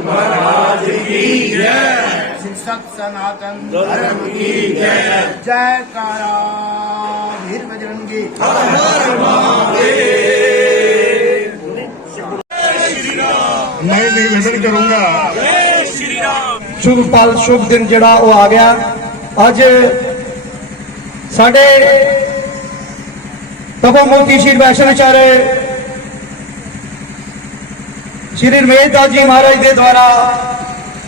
महाराज की जय। शिक्षक सनातन धर्म की जय। जयकारा वीर बजरंगी। मैं निवेदन करूंगा, शुभ पल शुभ दिन जड़ा वो आ गया। अज साडे तपोमूर्ति श्री वैष्णवाचार्य श्री रमेश दास जी महाराज के द्वारा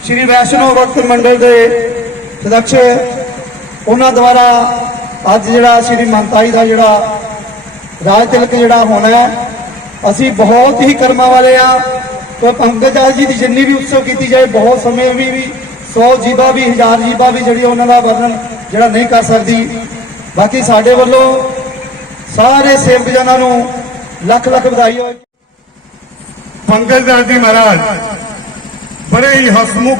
श्री वैष्णव भक्त मंडल के सदस्य उन्होंने द्वारा अज जड़ा श्री मनताई का जड़ा राज तिलक जड़ा होना है, असी बहुत ही कर्मा वाले हाँ। तो पंकज दास जी की जिन्नी भी उत्सव की जाए बहुत समय भी 100 जीबा भी 1000 जीबा भी जी उन्होंने वर्णन जड़ा नहीं कर सकती। बाकी साडे वालों सारे सेवक जनों लख लख बधाई हो। पंकज दास जी महाराज बड़े ही हसमुख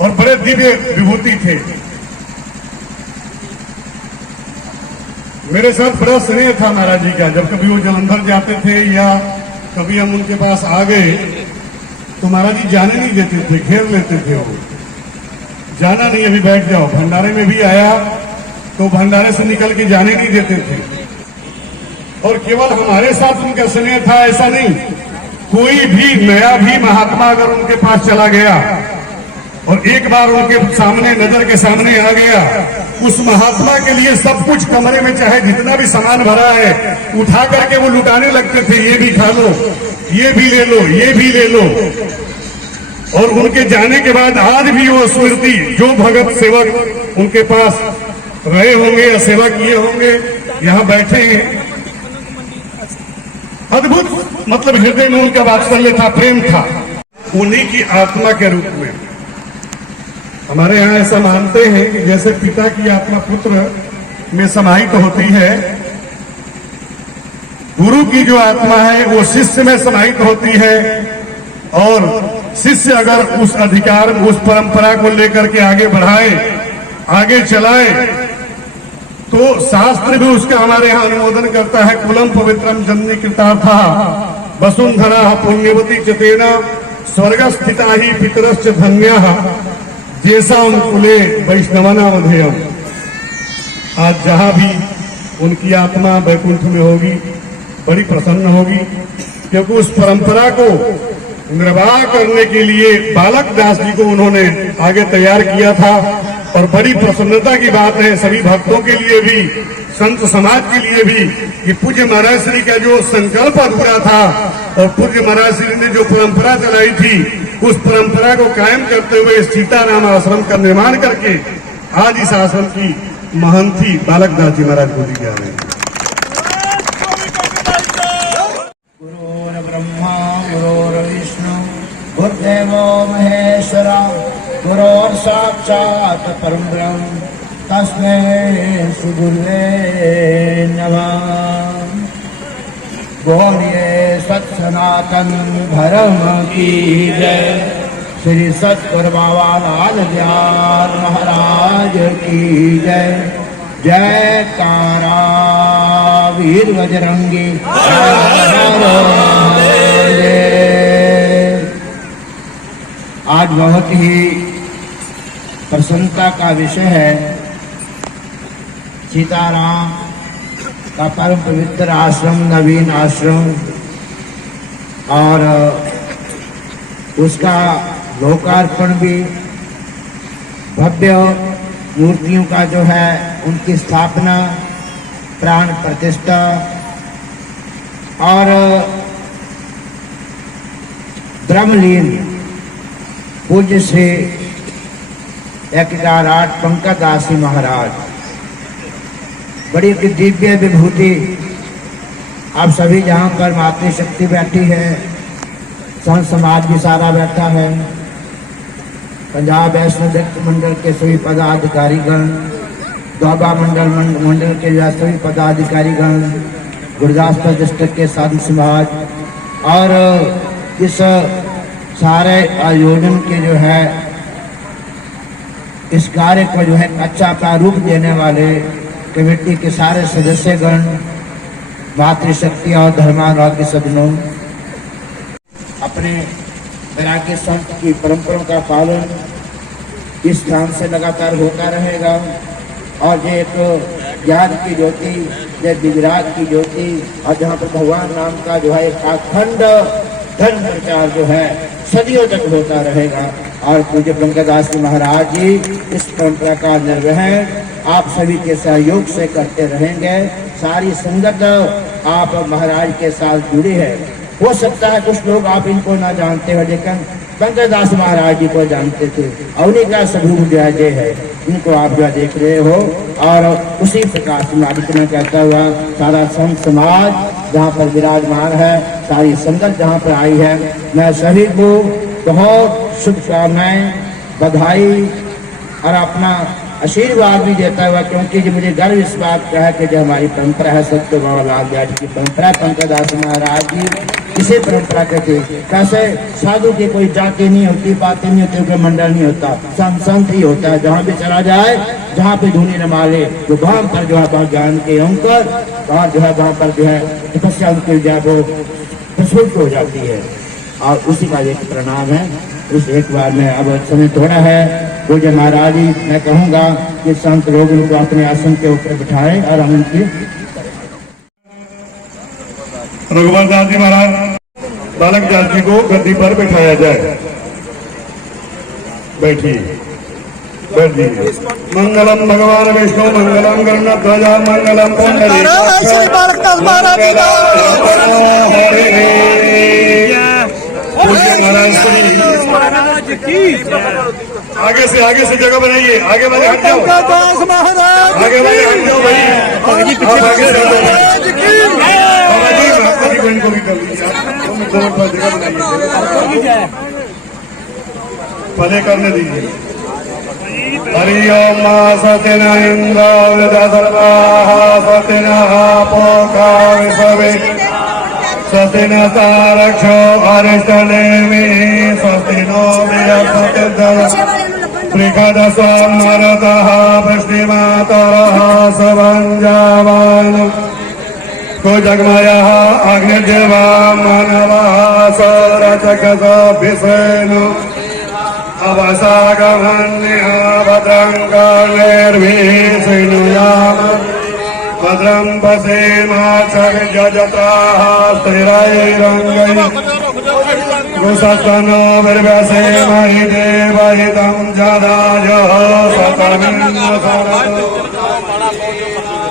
और बड़े दिव्य विभूति थे। मेरे साथ बड़ा स्नेह था महाराज जी का। जब कभी वो जलंधर जाते थे या कभी हम उनके पास आ गए तो महाराज जी जाने नहीं देते थे, घेर लेते थे। वो जाना नहीं, अभी बैठ जाओ। भंडारे में भी आया तो भंडारे से निकल के जाने नहीं देते थे। और केवल हमारे साथ उनका स्नेह था ऐसा नहीं, कोई भी नया भी महात्मा अगर उनके पास चला गया और एक बार उनके सामने नजर के सामने आ गया, उस महात्मा के लिए सब कुछ कमरे में चाहे जितना भी सामान भरा है उठा करके वो लुटाने लगते थे। ये भी खा लो, ये भी ले लो, ये भी ले लो। और उनके जाने के बाद आज भी वो स्मृति, जो भगत सेवक उनके पास रहे होंगे या सेवा किए होंगे, यहाँ बैठे हैं। अद्भुत मतलब हृदय में उनका वात्सल्य था, प्रेम था। उन्हीं की आत्मा के रूप में हमारे यहाँ ऐसा मानते हैं कि जैसे पिता की आत्मा पुत्र में समाहित होती है, गुरु की जो आत्मा है वो शिष्य में समाहित होती है। और शिष्य अगर उस अधिकार, उस परंपरा को लेकर के आगे बढ़ाए, आगे चलाए, तो शास्त्र भी उसका हमारे यहाँ अनुमोदन करता है। कुलम पवित्रम जननी कृतार्था वसुंधरा पुण्यवती चतेना स्वर्गस्थिता ही पितरश्च धन्यः जैसा कुले वैष्णवना मधेयम। आज जहां भी उनकी आत्मा वैकुंठ में होगी, बड़ी प्रसन्न होगी, क्योंकि उस परंपरा को निर्वाह करने के लिए बालक दास जी को उन्होंने आगे तैयार किया था। और बड़ी प्रसन्नता की बात है सभी भक्तों के लिए भी, संत समाज के लिए भी, कि पूज्य महाराज श्री का जो संकल्प अधूरा था और पूज्य महाराज श्री ने जो परंपरा चलाई थी, उस परंपरा को कायम करते हुए सीताराम आश्रम का निर्माण करके आज इस आश्रम की महंती बालक दास जी महाराज को दी जा रही है। गुरुर् ब्रह्मा गुरुर्विष्णु गुरुदेवो महेश्वरा गुरोर् साक्षात् परं ब्रह्म तस्मै श्री गुरुवे नमः। बोलिए सत सनातन धर्म की जय। श्री सतगुरु बाबा लाल दयाल महाराज की जय। जयकारा वीर बजरंगी। आज बहुत ही प्रसन्नता का विषय है। सीताराम का परम पवित्र आश्रम, नवीन आश्रम, और उसका लोकार्पण भी, भव्य मूर्तियों का जो है उनकी स्थापना, प्राण प्रतिष्ठा, और ब्रह्मलीन पूज्य श्री 1008 पंकज दास जी महाराज, बड़ी दिव्य विभूति। आप सभी जहाँ पर मातृशक्ति बैठी है, संत समाज भी सारा बैठा है, पंजाब वैष्णव भक्त मंडल के सभी पदाधिकारीगण, दोबा मंडल के सभी पदाधिकारीगण, गुरदासपुर डिस्ट्रिक्ट के साधु समाज, और इस सारे आयोजन के जो है इस कार्य को जो है अच्छा प्रारूप देने वाले कमेटी के सारे सदस्यगण, मातृशक्ति और धर्मानुराग के सज्जनों, अपने तैराकी संत की परंपराओं का पालन इस स्थान से लगातार होता रहेगा। और ये एक ज्ञान की ज्योति, ये विराट की ज्योति, और जहाँ पर भगवान राम का जो है एक अखंड धर्म प्रचार जो है सदियों तक होता रहेगा। और पूज्य ब्रह्मदास जी महाराज जी इस परंपरा का निर्वहन आप सभी के सहयोग से करते रहेंगे। सारी संगत आप महाराज के साथ जुड़ी है। हो सकता है कुछ लोग आप इनको ना जानते हो, लेकिन ब्रह्मदास महाराज जी को जानते थे। अवनी का स्वरूप जो है इनको आप जो देख रहे हो। और उसी प्रकार से मालिकना कहता हुआ सारा संत समाज जहाँ पर विराजमान है, सारी संगत जहाँ पर आई है, मैं सभी को बहुत शुभकामनाएं, बधाई और अपना आशीर्वाद भी देता हुआ, क्योंकि जो मुझे गर्व इस बात का है कि जो हमारी परंपरा है सत्य बाबा लाल जी की परंपरा, पंकजदास महाराज जी इसे परंपरा कहते। कैसे साधु की कोई जाति नहीं होती, बातें नहीं होती, कोई मंडल नहीं होता, संत ही होता है। जहाँ भी चला जाए, जहाँ पे धुनी रमा ले, तो वहाँ पर जो है ज्ञान के अंकर, वहाँ जो है वहाँ पर जो है तपस्या उनकी जो है वो प्रस्फुट हो जाती है। और उसी का एक प्रणाम है। उस एक बार में अब समय थोड़ा है, पूज्य महाराज जी मैं कहूँगा कि संत लोग उनको अपने आसन के ऊपर बिठाए और हम उनकी रघुवर दास जी महाराज बालक दास जी को गद्दी पर बैठाया जाए। बैठिए, बैठिए। मंगलम भगवान विष्णु मंगलम गरुड़ध्वजा मंगलम आगे से जगह बनाइए। आगे वाले हट जाओ, आगे वाले हट जाओ भाई। महात्मा जी बहन को भी कर लीजिए, जगह बनाइए, पले करने दीजिए। हरि ओम सत्यन इंद्र सर्वाः सत्यन पोका विश्वे सत्यन तारक्षो अरिष्टनेमि स्वस्तिनो बृहस्पतिर्दश त्रिखदसोन्मरतः वृष्टिमातरः सवञ्जावान् कुजग्मयः अग्निर्जिह्वा मानवः सौरचक्षुभिषेण अवसागमन्यः भद्रं कर्णैर्भिः भद्रं पश्येमाक्षभिर्यजत्राः स्थिरैरङ्गैः कुशस्तनो विर्व्यसेमहि देवहितं जदायुः शतमिन्द्रसरतो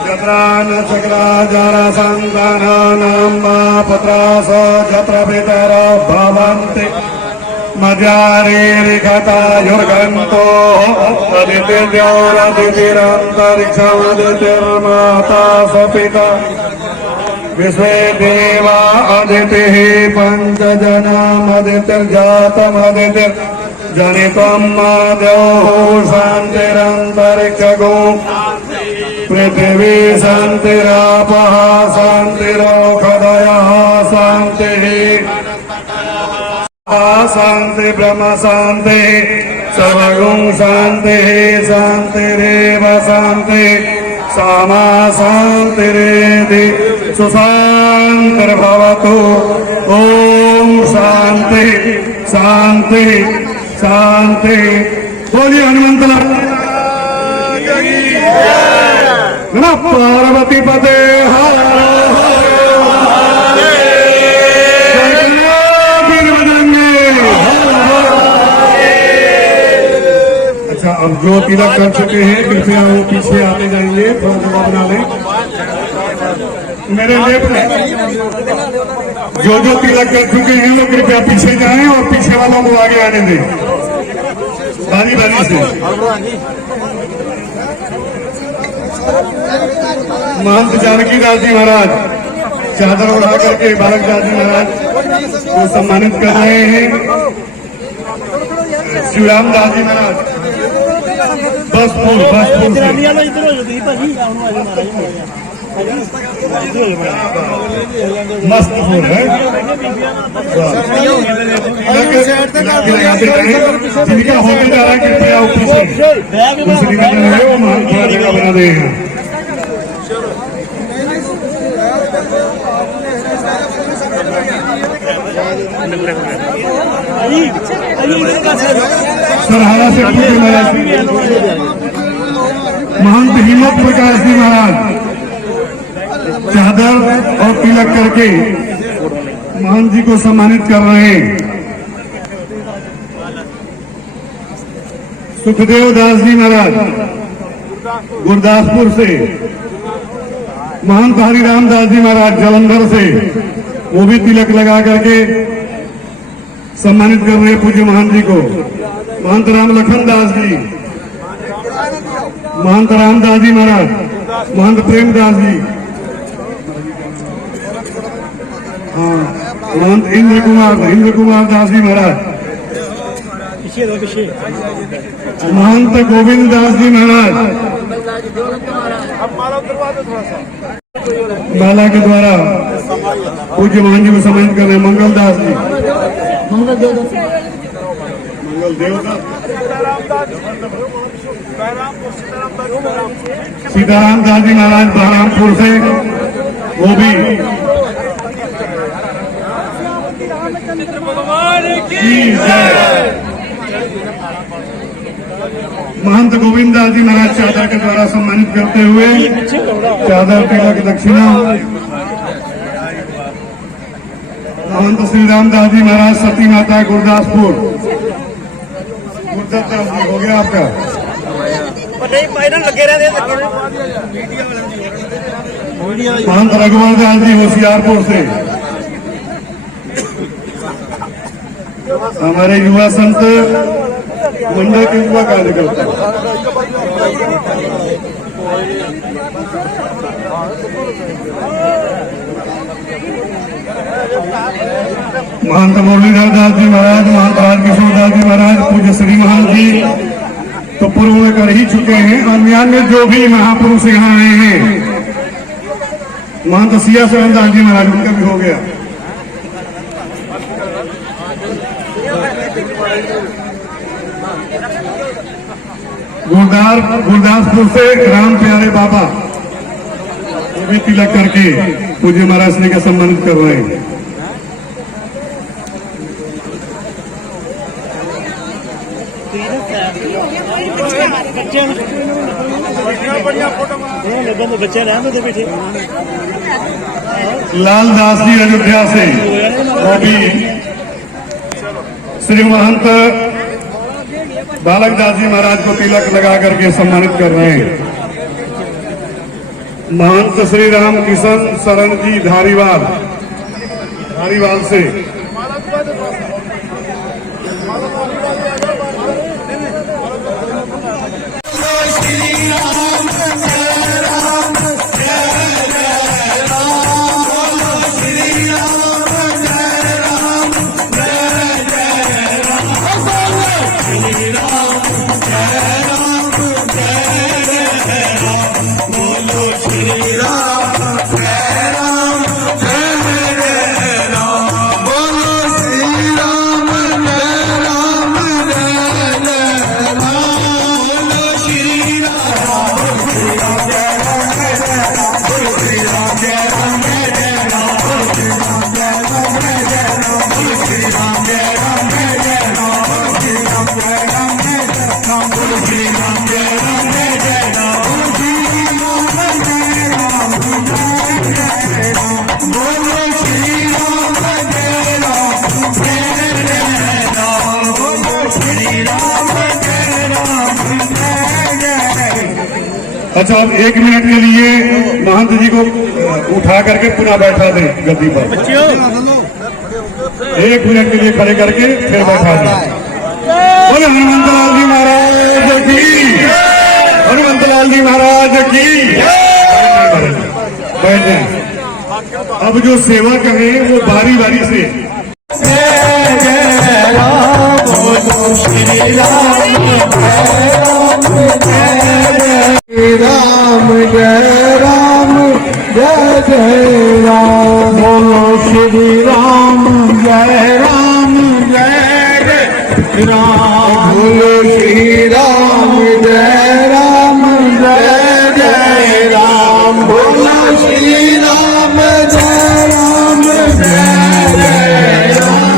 यत्रान् चक्राजरसन्तानानां वा पुत्रासो यत्र पितरो भवन्ति मध्यारेरिखतायुर्गन्तो अदितिर्योरदितिरन्तरिक्षमदितिर्माता स पिता विश्वे देवा अदितिः पञ्चजनामदितिर्जातमदितिर्जनितं माद्योः शान्तिरन्तरिक्षगो पृथिवी शान्तिरापः शान्तिरोषधयः शान्तिः शांति ब्रह्म शांति सर्वगुण शांति शांतिरेव शांति सामा शांतिरेधि सुशांतिर्भवतु। ओम शांति शांति शांति। बोलिए हनुमंत पार्वती पते हर अच्छा, अब जो तिलक कर चुके हैं कृपया वो पीछे आते जाएंगे, थोड़ा जगह बना लें मेरे लेफ्ट में। जो तिलक कर चुके हैं वो कृपया पीछे जाएं और पीछे वालों को आगे आने दें, बारी बारी से। महंत जानकी दास जी महाराज चादर उड़ा करके बालक दास जी महाराज को सम्मानित कर रहे हैं। शिवराम दास जी महाराज बस फूल मस्त फूल है। जिनका होटल जा रहा है कृपया पीछे निकल रहे हो, थोड़ा जगह बना दे हैं। सरहारा से पूज्य महाराज महंत हिम्मत प्रकाश जी महाराज चादर और तिलक करके महंत जी को सम्मानित कर रहे हैं। सुखदेव दास जी महाराज गुरदासपुर से, महंत हरिराम दास जी महाराज जालंधर से, वो भी तिलक लगा करके सम्मानित कर रहे हैं पूज्य महंत जी को। महंत राम लखन दास जी, महंत रामदास जी महाराज, महंत प्रेमदास जी, महंत इंद्र कुमार दास जी महाराज, महंत गोविंद दास जी महाराज माला के द्वारा पूज्य महंत जी को सम्मानित कर रहे हैं। मंगल दास जी, मंगल देवदास, सीताराम दास जी महाराज बहरामपुर से, वो भी महंत गोविंद दास जी महाराज चादर के द्वारा सम्मानित करते हुए चादर तिलक दक्षिणा। महंत श्री रामदास जी महाराज सती माता गुरदासपुर, गुरदास दास जी हो गया आपका। महंत रघुवर दास जी होशियारपुर से, हमारे युवा संत मंडल के युवा कार्यकर्ता। महंत मुरलीधर दास जी महाराज, महंत राजकिशोर दास जी महाराज, पूज्य श्री महंत जी तो पूर्व में कर ही चुके हैं। अन्य में जो भी महापुरुष यहाँ आए हैं, महंत सिया शरण दास जी महाराज, उनका भी हो गया। गुरदासपुर से राम प्यारे बाबा, वो भी तिलक करके पूज्य महाराज ने का सम्मानित कर रहे हैं। बच्चे बैठे लाल दास जी अयोध्या से, वो भी श्री महंत बालक दास जी महाराज को तिलक लगा करके सम्मानित कर रहे हैं। महंत श्री राम किशन शरण जी धारीवाल से, अच्छा अब 1 मिनट के लिए महंत जी को उठा करके पुनः बैठा दें गद्दी पर। 1 मिनट के लिए खड़े करके फिर बैठा दें। बोले हनुमंतलाल जी महाराज की, हनुमंतलाल जी महाराज की। बैठ जाए। अब जो सेवा करें वो बारी बारी से। राम जय राम जय जय राम, बोलो श्री राम जय राम जय जय राम, बोलो श्री राम जय राम जय जय राम, बोलो श्री राम जय राम जय जय राम।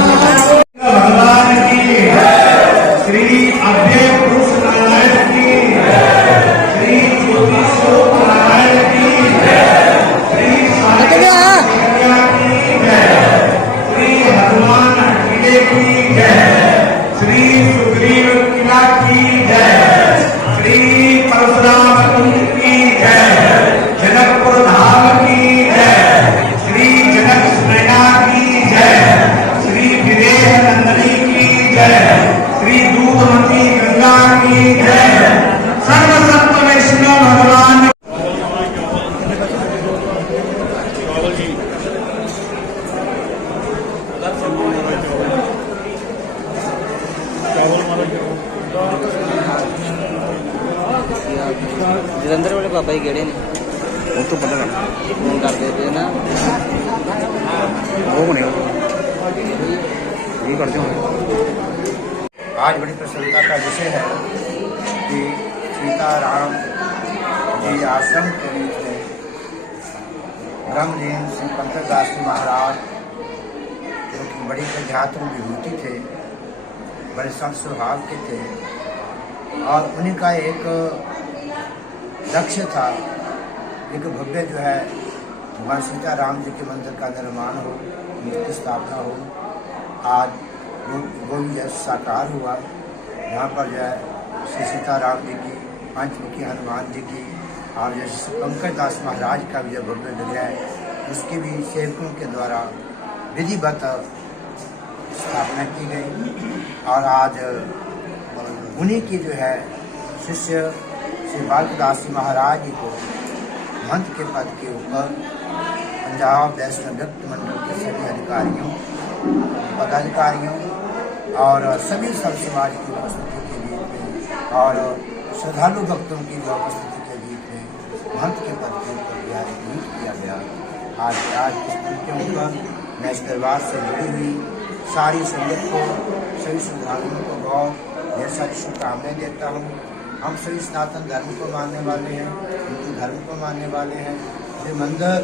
ਜਲੰਧਰ ਵਾਲੇ ਬਾਬਾ ਜੀ ਕਿਹੜੇ ਨੇ ਉਹ ਤੋਂ ਪਤਾ ਲੱਗਾ ਫੋਨ ਕਰਦੇ ਪਏ ਨਾ ਉਹ ਬਣੇ ये करते हो। आज बड़ी प्रसन्नता का विषय है कि सीताराम जी आश्रम के बीच में ब्रह्मलीन श्री पंकज दास जी महाराज जो कि बड़ी अध्यात्म विभूति थे, बड़े संत स्वभाव के थे और उन्हीं का एक लक्ष्य था एक भव्य जो है भगवान सीताराम जी के मंदिर का निर्माण हो, उनकी स्थापना हो। आज वो भी जैसे साकार हुआ। यहाँ पर जो है श्री सीताराम जी की, पंचमुखी हनुमान जी की और जैसे पंकज दास महाराज का भी जो भव्य विग्रह है उसकी भी सेवकों के द्वारा विधिवत स्थापना की गई और आज उन्हीं की जो है शिष्य श्री बालकदास जी महाराज जी को महंत के पद के ऊपर पंजाब वैष्णव भक्त मंडल के सभी अधिकारियों, पदाधिकारियों और सभी सब समाज की उपस्थिति के बीच में और श्रद्धालु भक्तों की उपस्थिति के बीच में महंत के पद के ऊपर नियुक्त किया गया। आज इस दिन के ऊपर मैं इस दरबार से जुड़ी हुई सारी संगत को, सभी श्रद्धालुओं को बहुत ढेर सारी शुभकामनाएं देता हूँ। हम सभी सनातन धर्म को मानने वाले हैं, हिंदू धर्म को मानने वाले हैं। ये मंदिर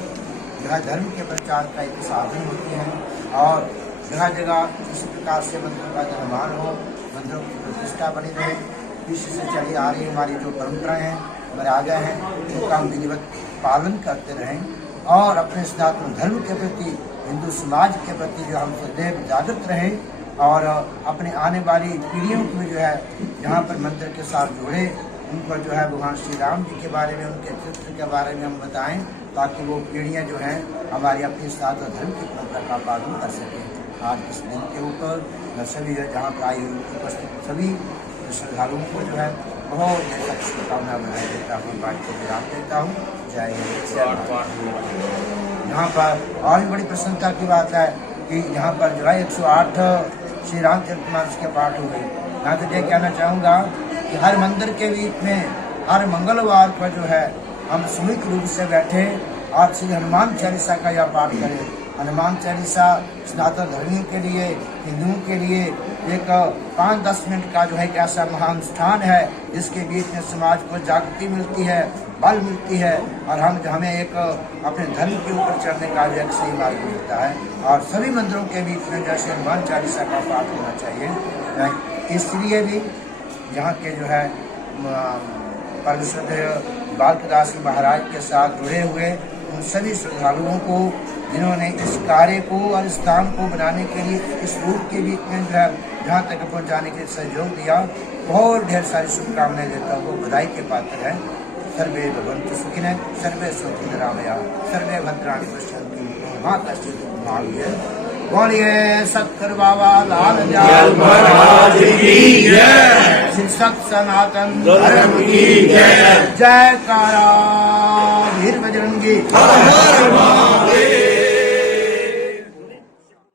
जहाँ धर्म के प्रचार का एक साधन होती है और जगह जगह इसी प्रकार से मंदिरों का निर्माण हो, मंदिरों की प्रतिष्ठा बनी रहे। पीछे से चली आ रही हमारी जो परंपराएं हैं, हमारे आगे हैं, उनका हम विधिवत पालन करते रहें और अपने सनातन धर्म के प्रति, हिंदू समाज के प्रति जो हम सदैव जागृत रहें और अपने आने वाली पीढ़ियों को जो है यहाँ पर मंदिर के साथ जोड़े, उनको जो है भगवान श्री राम जी के बारे में, उनके चरित्र के बारे में हम बताएं ताकि वो पीढ़ियाँ जो हैं हमारी अपनी सनातन धर्म की परंपरा का पालन कर सकें। आज इस दिन के ऊपर मैं सभी जहाँ पर आई उपस्थित सभी श्रद्धालुओं को जो है बहुत जैसा शुभकामना बनाए देता हूँ, बात को विराम देता हूँ। जय हिंद। यहाँ पर और भी बड़ी प्रसन्नता की बात है कि यहाँ पर जो है 108 श्री रामचरितमानस के पाठ हुए। मैं तो ये कहना चाहूँगा कि हर मंदिर के बीच में हर मंगलवार पर जो है हम सामूहिक रूप से बैठे और श्री हनुमान चालीसा का यह पाठ करें। हनुमान चालीसा सनातन धर्मियों के लिए, हिंदुओं के लिए एक 5-10 मिनट का जो है एक ऐसा महान स्थान है जिसके बीच में समाज को जागृति मिलती है, बल मिलती है और हमें एक अपने धर्म के ऊपर चढ़ने का भी एक सही मार्ग मिलता है। और सभी मंदिरों के बीच में जैसे हनुमान चालीसा का पाठ होना चाहिए। इसलिए भी यहाँ के जो है परमश्रद्धेय बालकदास जी महाराज के साथ जुड़े हुए उन सभी श्रद्धालुओं को जिन्होंने इस कार्य को और इस स्थान को बनाने के लिए इस रूप के बीच में जो है जहाँ तक पहुँचाने के लिए सहयोग दिया, बहुत ढेर सारी शुभकामनाएं देता हूँ। वो बधाई के पात्र है। सर्वे भगवन्तु सुखिनः, सर्वे सन्तु निरामयाः, सर्वे भद्राणि पश्यन्तु मा कश्चित् दुःखभाग्। बोलिए सतगुरु बाबा लाल महाराज की जय, श्री सत सनातन धर्म की जय। जयकारा वीर बजरंगी।